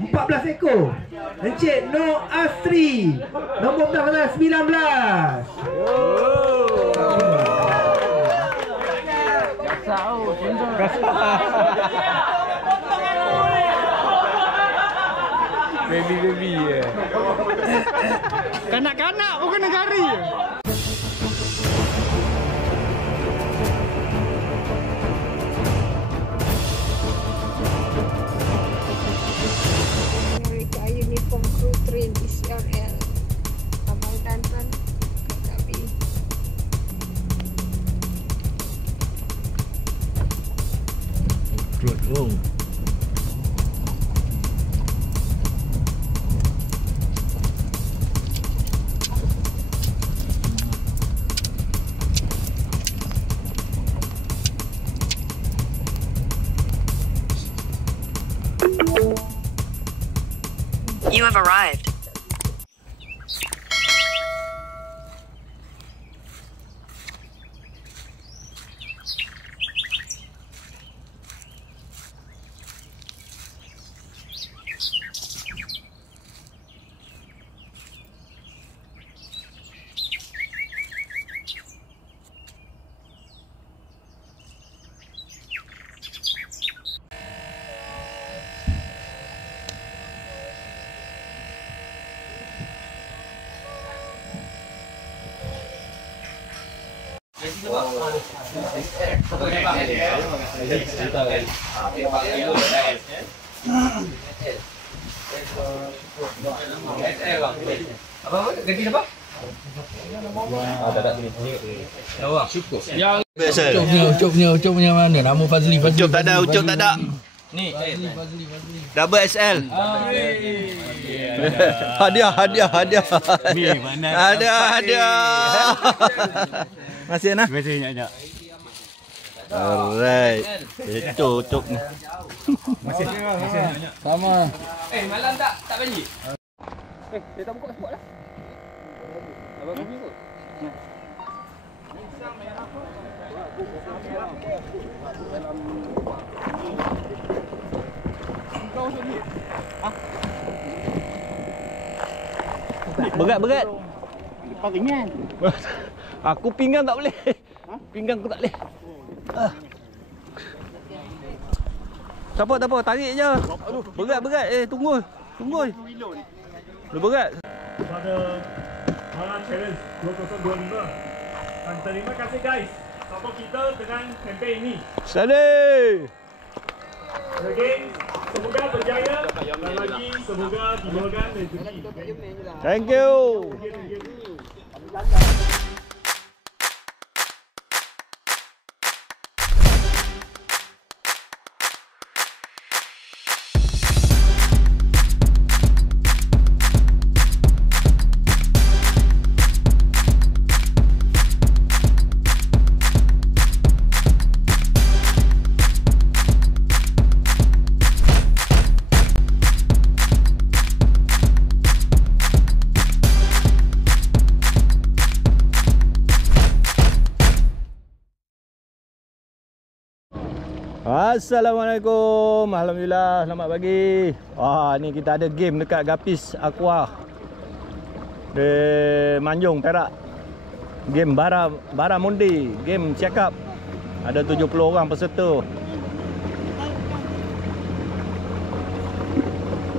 14 ekor. Encik Noh Astri, nombor pendaftaran 19. Baby ya. Kanak-kanak bukan negari. Mereka uniform crew train Israel. Abang Tantan tapi You have arrived. Ucup punya mana? Nama Fazli. Ucup tak ada, Ucup tak ada. Ni. Double XL. Hadiah. Ni mana? Hadiah. Masih nak? Masih banyak. Alright. Itu Ucup ni. Masih banyak. Sama. Malam tak banjir. Dia tak buka spot lah. Abang pergi kot. Berat. Lepas ringan. Aku pinggang tak boleh. Pinggang aku tak boleh. Tak apa, tarik je. Berat. Tunggu. Lu berat. Pada Malam Challenge 2025. Dan terima kasih guys support kita dengan kempen ini. Steady. Again, semoga berjaya dan lagi semoga dimulakan rezeki. Thank you. Assalamualaikum. Alhamdulillah, selamat pagi. Wah, ni kita ada game dekat Gapis Aqua di Manjung, Perak. Game Baramundi, game check up. Ada 70 orang peserta.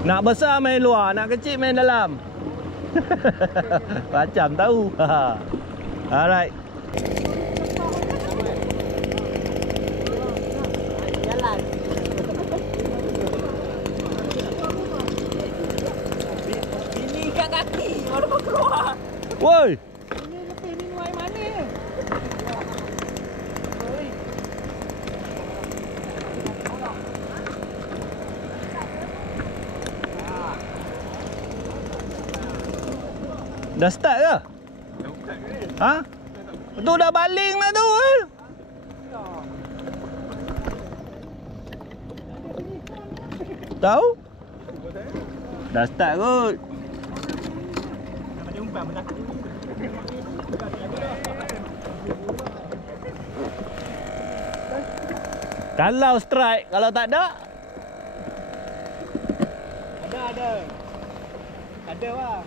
Nak besar main luar, nak kecil main dalam. Macam tahu. Alright. Woi. ini lebih minum air mana? Dah start ke? Ha? Tu dah baling lah tu. Tahu? Dah start kot. Kalau strike, kalau tak ada Ada lah.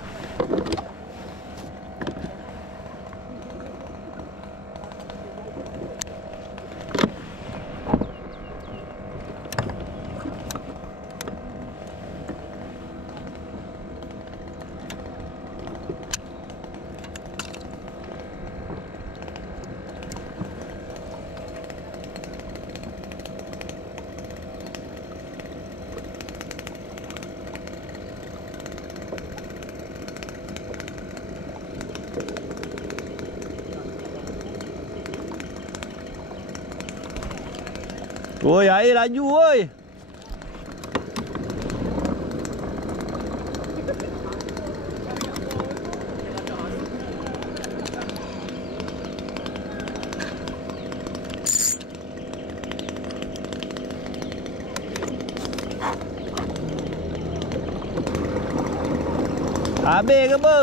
Oi, air laju oi. Habis ke apa?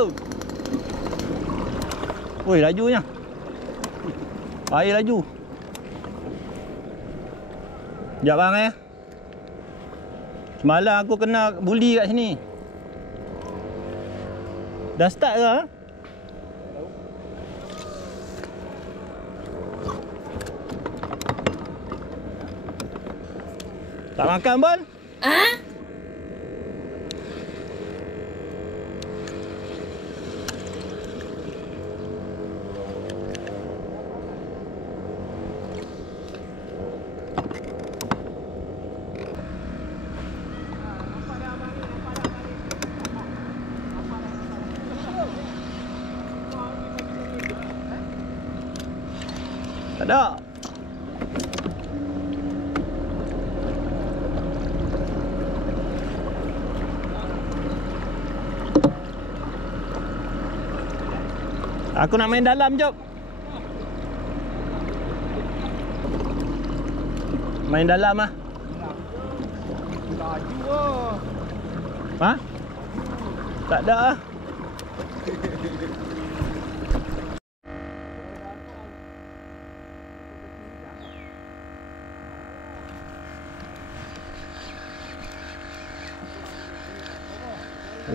Oi, lajunya. Air laju. Sekejap bang Semalam aku kena bully kat sini. Dah start ke? Tak makan pun? Tak ada. Aku nak main dalam, jom. Main dalam ah. Laju ah. Ha? Tak ada ah.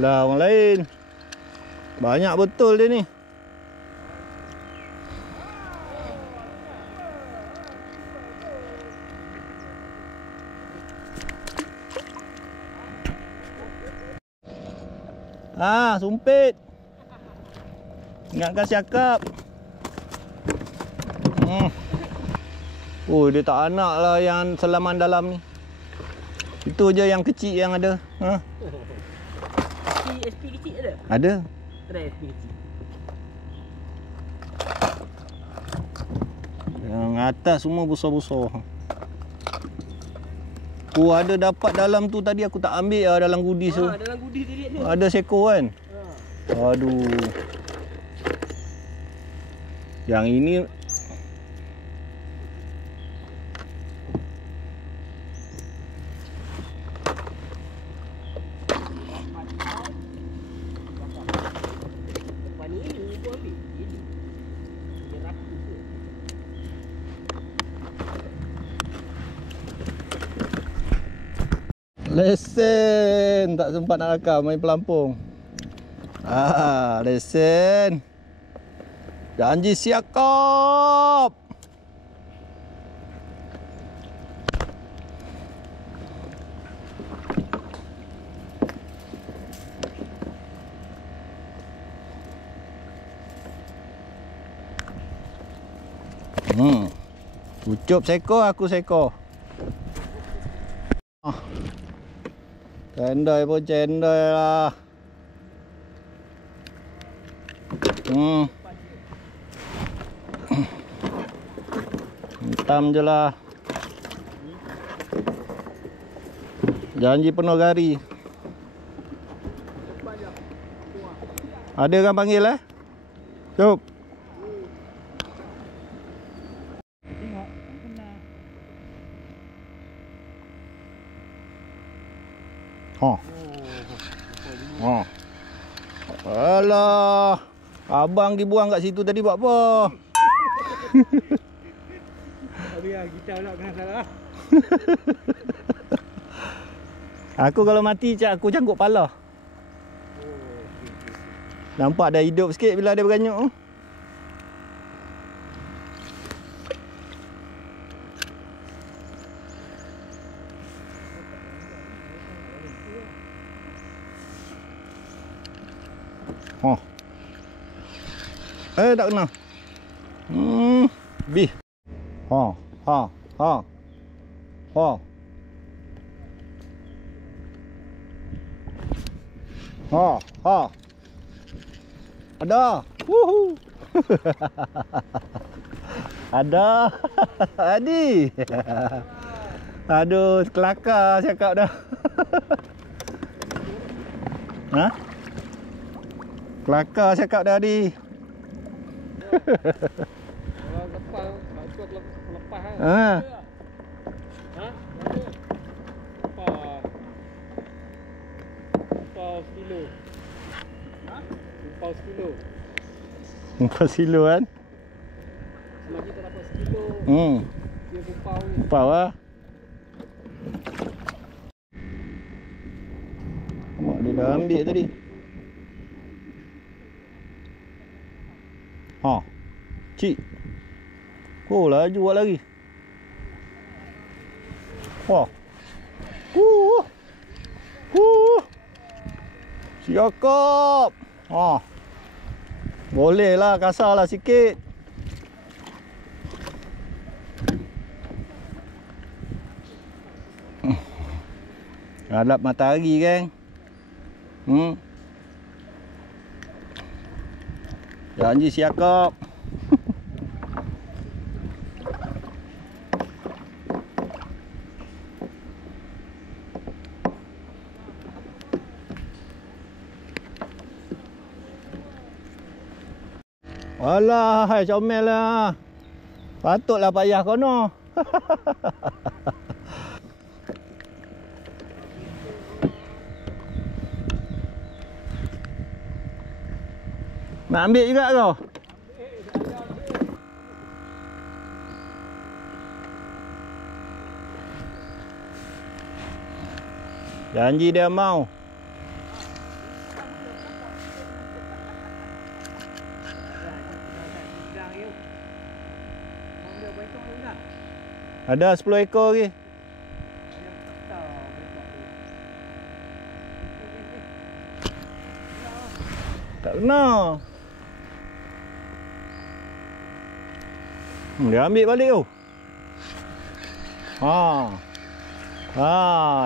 Lah orang lain. Banyak betul dia ni. Sumpit. Ingatkan siakap. Oh, dia tak nak lah yang selaman dalam ni. Itu je yang kecil yang ada. SP kecil ada? Ada. Try SP kecil. Yang atas semua besar-besar. Oh, ada dapat dalam tu tadi aku tak ambil lah dalam goodies tu. Dalam goodies tadi ada. Ada seko kan? Aduh. Yang ini lesen, tak sempat nak rakam, main pelampung. Lesen. Janji siakap. Ucup seko, aku seko. Cendol pun cendol lah. Hitam je lah. Janji penuh gari. Ada kan panggil Jom. Alah, abang pergi buang kat situ tadi buat apa? Biar kita pula kena salah. Aku kalau mati cak aku cangkuk pala. Nampak dah hidup sikit bila dia beranyuk tu. Oh. Tak kena. Bih. Ha. Ada. Wuhu. Ada. Adi. Aduh, kelakar cakap dah. Ha? Kelakar cakap dah, Adi. Kalau lepas, aku lepas kan. Ha. Ha? Lepas kilo. Ha? Lepas kilo. Umpan silo kan? Selagi tak dapat sekilo, dia kumpau ni. Upau lah. Mak dia dah ambil tadi. Ha. Cik. Oh, laju buat lagi. Wah. Siakap. Ha. Boleh lah, kasar lah sikit. Hadap matahari kan. Janji siakap. Alah, hai comel lah. Patutlah payah kono. Nak ambil juga kau? Janji dia mau. Ada 10 ekor lagi. Tak kena. Dia ambil balik tu.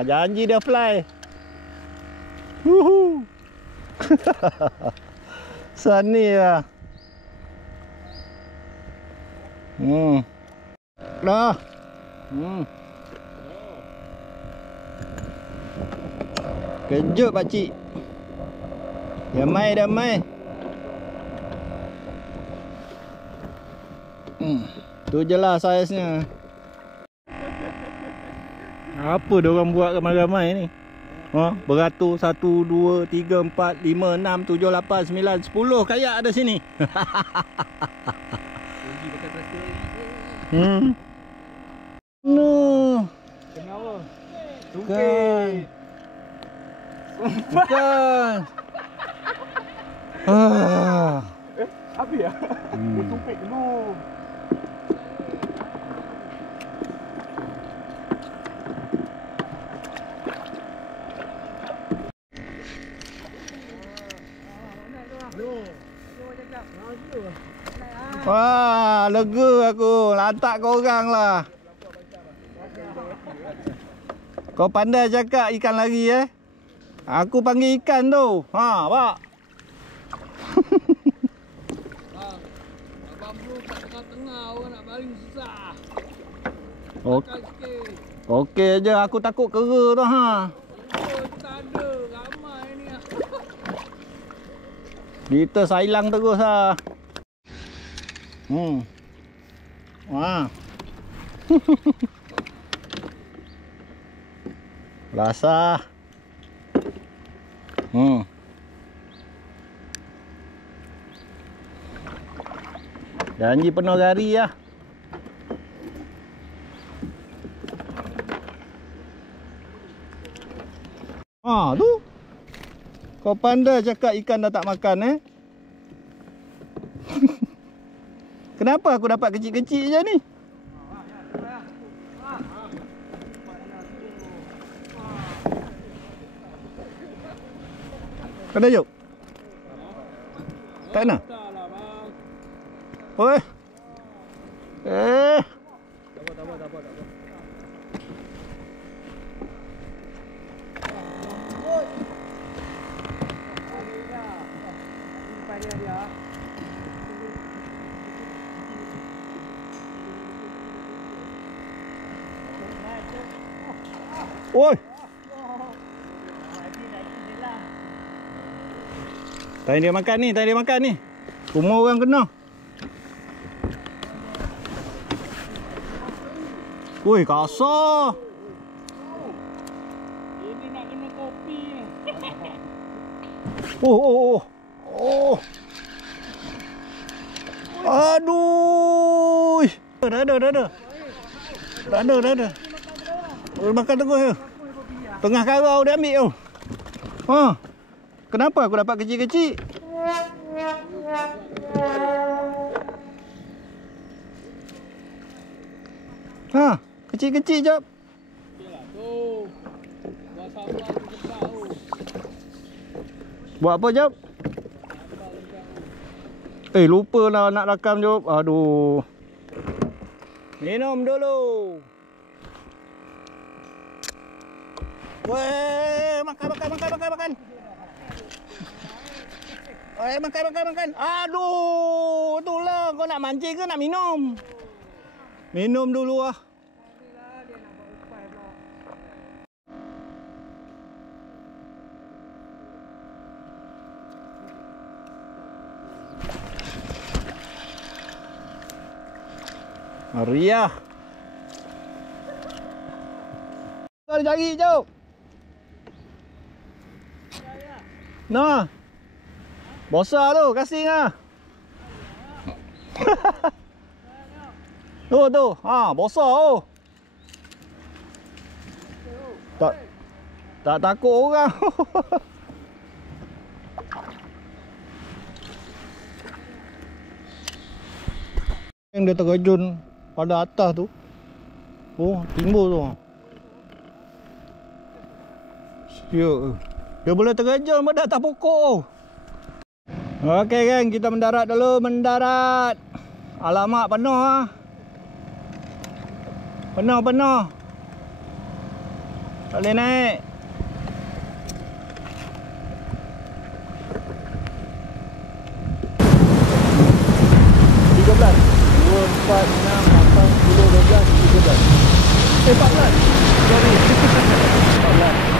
Janji dia fly. Wuhu. Sani lah. Dah. Kejut pakcik. Damai. Tu je lah saiznya. Apa dia orang buat ramai-ramai ni? Beratur 1, 2, 3, 4, 5, 6, 7, 8, 9, 10 kayak ada sini. No. Kenapa? Bukan. Habis ya? Dia tumpik dulu. Wah, lega aku. Lantak korang lah. Kau pandai cakap ikan lari Aku panggil ikan tu. Pak. Abang bro kat tengah-tengah orang nak baring susah. Okey je, aku takut kera tu Tak ada, ramai ni. Kita sailang terus Wah. Rasa. Janji penuh gari ya. Kau pandai cakap ikan dah tak makan Kenapa aku dapat kecil-kecil je ni? Kena yuk. Tak nak? Oi. Oi. Tadi dia makan ni, Semua orang kena. Oi, kasar. Ini nak kena kopi ni. Oh. Aduh. Dah ada. Makan terus je. Tengah karau dia ambil tu. Kenapa aku dapat kecil-kecil? Kecil-kecil jap. Buat apa jap? Lupa lah nak rakam jap. Aduh. Minum dulu. Weh, makan. Makan. Aduh, itulah kau nak mancing ke nak minum? Minum dulu lah. Maria. Kau cari jauh. Nah. Besar tu, kasih lah. Tu. Besar tu. Tak takut orang. Yang dia terjun pada atas tu. Timbul tu. Siap. Dia boleh terjun pada atas pokok. Okey geng, kita mendarat dulu. Alamak, penuh lah. Penuh. Tak boleh naik. $13. 2, 4, 6, 8, 10, 12, 13. 14. Sorry. 14.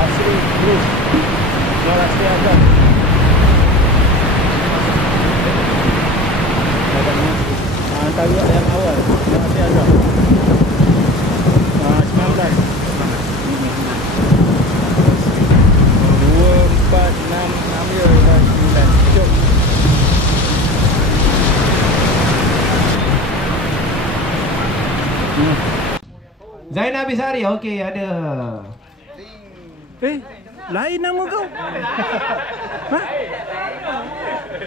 Asli, terus. Dah rasa agak. Antara yang awal. Dah rasa agak. 19. 2, 4, 6 je. 9. Jom. Zainal Bisari, okey, ada. Lain nama kau?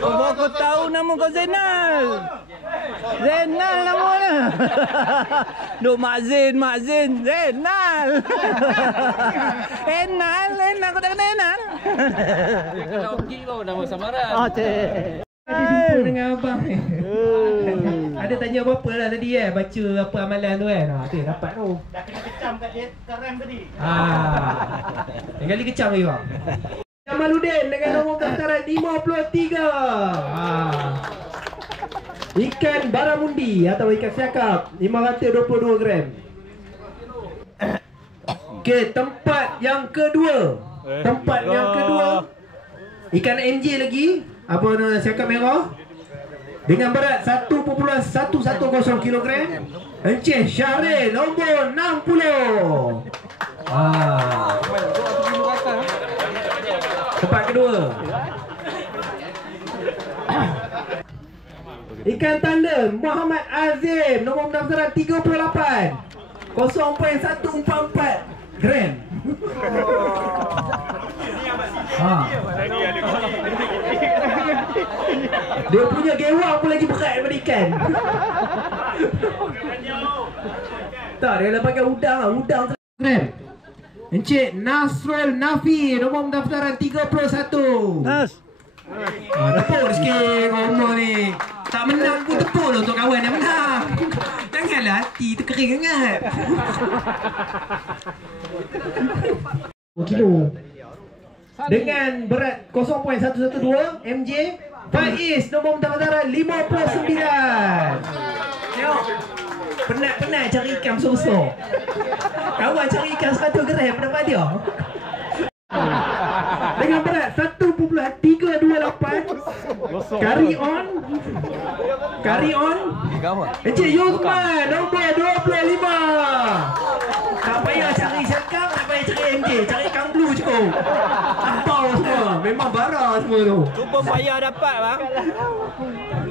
Kau tahu nama kau Zainal? Zainal namanya. Duk Mak Zain, Zainal. Enal, kau tak kenal Enal? Kalau okey kau nama samaran. Ada jumpa dengan abang ni. Ada tanya apa-apa lah tadi baca apa amalan tu tu dapat tu. Dah kena kecam kat dia rem tadi. Yang kali kecam lagi bang. Jamaluddin dengan nombor pendaftaran 53. Ikan baramundi atau ikan siakap 522 gram. Okey, tempat yang kedua. Ikan MJ lagi. Apa nama siakap merah? Dengan berat 1.110 kg. Encik Syahril nombor 60. Tempat kedua. Ikan tandem Muhammad Azim nombor pendaftaran 38. 0.144 gram. Dia punya gewang pun lagi berat daripada ikan. Tak, dia dah pakai udang lah. Udang keren. Encik Nasrul Nafi, nombor pendaftaran 31. Nas. Tepuk sikit ngomong ni. Tak menang pun tepuk lah untuk kawan yang menang. Janganlah hati terkering sangat. Kilo. Dengan berat 0.112 mj, Faiz nombor pendaftaran 59. Tengok. Penat-penat cari ikan besar-besar. Kawan cari ikan 100 gram dapat dia. Dengan berat 1.328. Carry on. Encik Yusman nombor 25. Tak payah cari syakam, tak payah cari MJ, cari ikan blue cukup. Ampau semua, memang bara semua tu. Cuba payah dapat bang.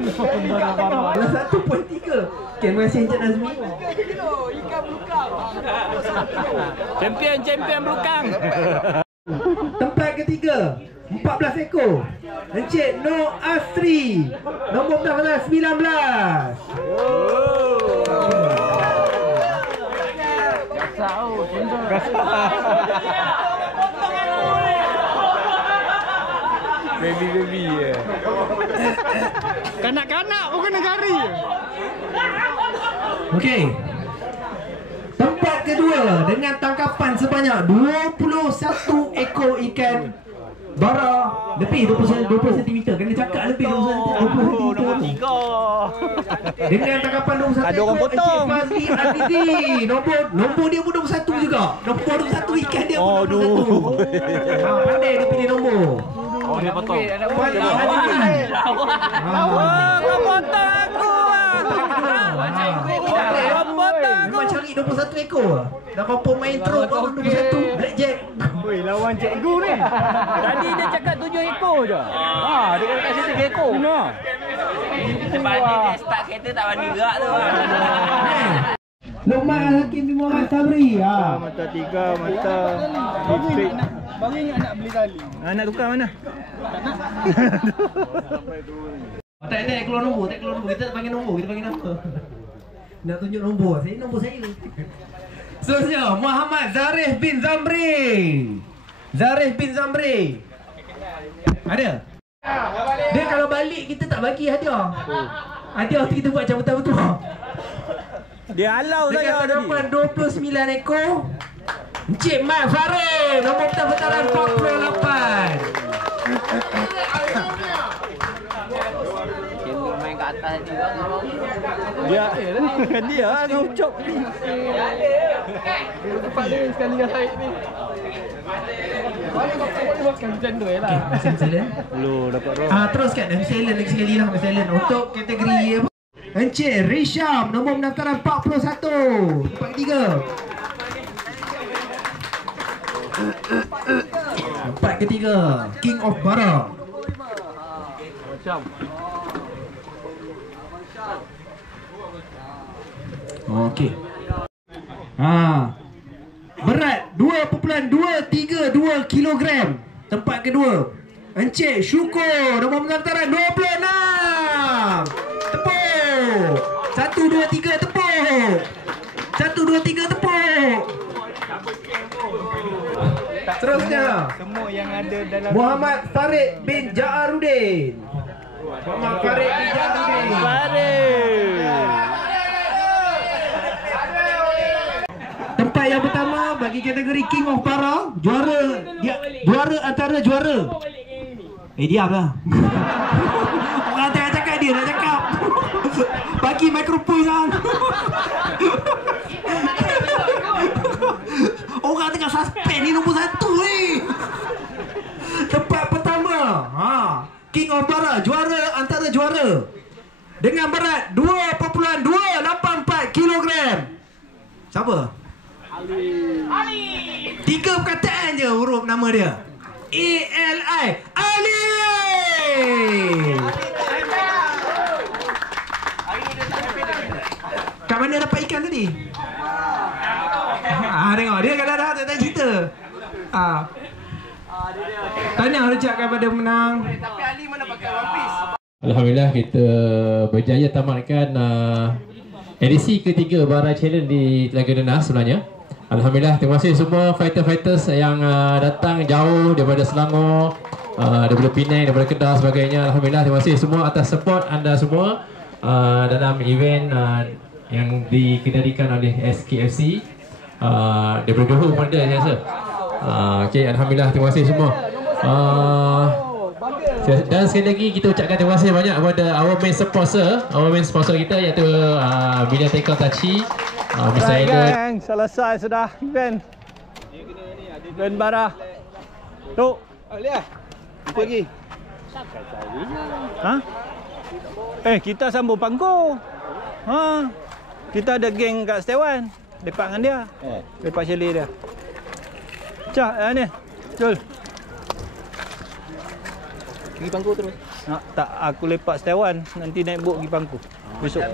1.3. Okay, terima kasih Encik Nazmi. Champion belukang. Tempat ketiga 14 ekor Encik Noh Asri, nombor pendaftaran 19. Baby ya. Kanak-kanak pun kena cari. Okey. Tempat kedua dengan tangkapan sebanyak 21 ekor ikan bara lebih 20 cm. Kena cakap lebih 20 cm. Dengan tangkapan 21 ada orang potong. Encik Fazli Azizi, nombor dia pun 21 juga. Nombor 21 ikan dia pun 21. Pandai dia pilih nombor. Oh dia potong. Fazli Azizi. Kau potong aku. Memang cari 21 ekor. Dah apa main teruk baru 21 blackjack. Oi, lawan cikgu ni. Tadi dia cakap 7 ekor je. Dia kata kasi 3 ekor. Benar. Sebab dia start kereta tak berani gerak tu. Luqman Al-Hakim bin Muhammad Sabri. Mata 3, mata. Baru ingat nak beli tali. Nak tukar mana? Tak keluar nombor, Kita panggil nombor, kita panggil nama. Nak tunjuk nombor, nombor saya. Seterusnya, Muhammad Zarif bin Zamri. Ada? Dia kalau balik kita tak bagi hadiah. Hadiah tu kita buat macam betul-betul. Dia halau saya Dekat tangkapan 29 ekor Encik Mat Farid, nombor pendaftaran 48. Main kat atas tadi bang. Dia dengan ucap. Tempat dia sekali dengan Syed ni. Boleh makan macam tu lah. Silent. Belum dapat roh. Teruskan silent lagi sekali lah. Silent untuk kategori apa? Encik Risham, nombor pendaftaran 41. Tempat ketiga. Tempat ketiga, King of Bara. Okey. Berat 2.232 kilogram. Tempat kedua, Encik Syukur, nombor pendaftaran 26. Tepuk. 1 2 3 tepuk. 1 2 3 tepuk. Terusnya, Semua yang ada dalam Muhammad Farid bin Ja'arudin. Muhammad Farid bin Ja'arudin. Tempat yang pertama bagi kategori King of Para, juara antara juara. Diamlah. Orang tengah cakap, dia nak cakap. Bagi mikrofon sang. Orang tengah suspend ni nombor 1 ni. Tempat pertama, King of Bara, juara antara juara. Dengan berat 2.284 kilogram. Siapa? Ali. 3 perkataan je huruf nama dia. A-L-I. Ali. Kat mana dapat ikan tadi? Tengok dia kadang-kadang tak cerita. Tahniah ucapkan kepada menang. Alhamdulillah kita berjaya tamatkan edisi ketiga Bara Challenge di Telaga Denas sebenarnya. Alhamdulillah, terima kasih semua fighter-fighters yang datang jauh daripada Selangor, daripada Penang, daripada Kedah sebagainya. Alhamdulillah, terima kasih semua atas support anda semua dalam event yang dikendalikan oleh SKFC daripada Johor pun ada saya rasa. Okay, Alhamdulillah, terima kasih semua. Dan sekali lagi kita ucapkan terima kasih banyak kepada our main sponsor kita iaitu Bina Taekwondo Tachi, Mr. Eden. Selesai sudah event Bara. Tu. Lihat. Apa lagi? Ha? Kita sambung panggung. Ha. Kita ada geng kat Setawan. Lepak dengan dia. Lepak chalet dia. Cak, ni. Jul. Pergi pangku terus. Tak, aku lepak Setawan. Nanti naik boat pergi pangku. Besok.